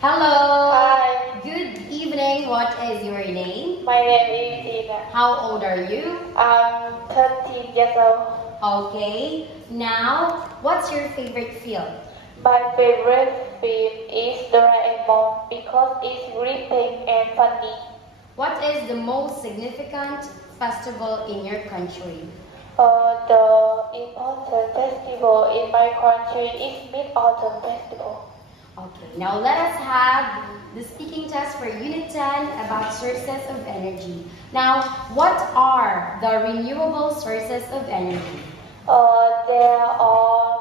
Hello. Hi, Good evening. What is your name? my name is Tina. How old are you? I'm 13 years old. Okay. Now, what's your favorite film? My favorite film is Doraemon because it's gripping and funny. What is the most significant festival in your country? The important festival in my country is Mid-Autumn Festival. Okay. Now, let us have the speaking test for Unit 10 about sources of energy. Now, what are the renewable sources of energy? There are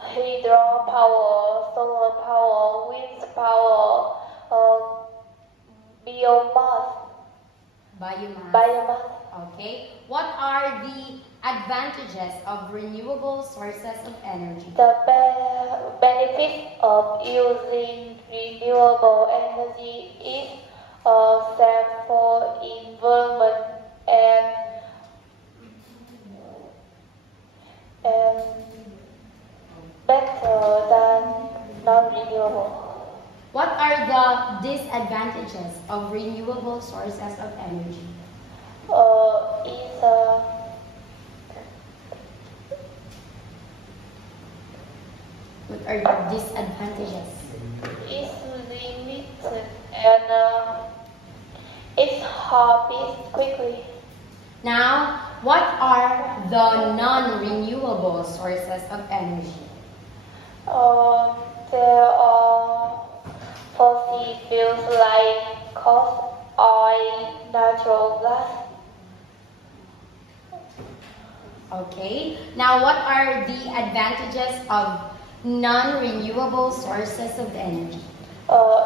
hydropower, solar power, wind power, biomass, Biomass. biomass. Okay. What are the advantages of renewable sources of energy? The benefit of using renewable energy is safe for environment and better than non-renewable. What are the disadvantages of renewable sources of energy? Is What are the disadvantages? is limited and it's harvested quickly. Now, what are the non-renewable sources of energy? There are fossil fuels like coal, oil, natural gas. Okay. Now, what are the advantages of non-renewable sources of energy?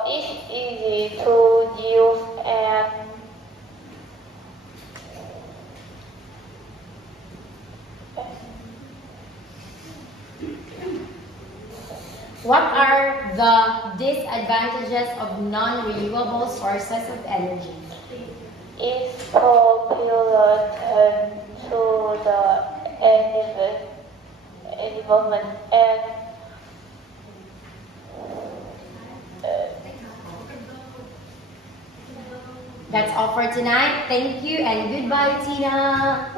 It's easy to use and What are the disadvantages of non-renewable sources of energy? it's popular to the environment and That's all for tonight. Thank you and goodbye, Tina.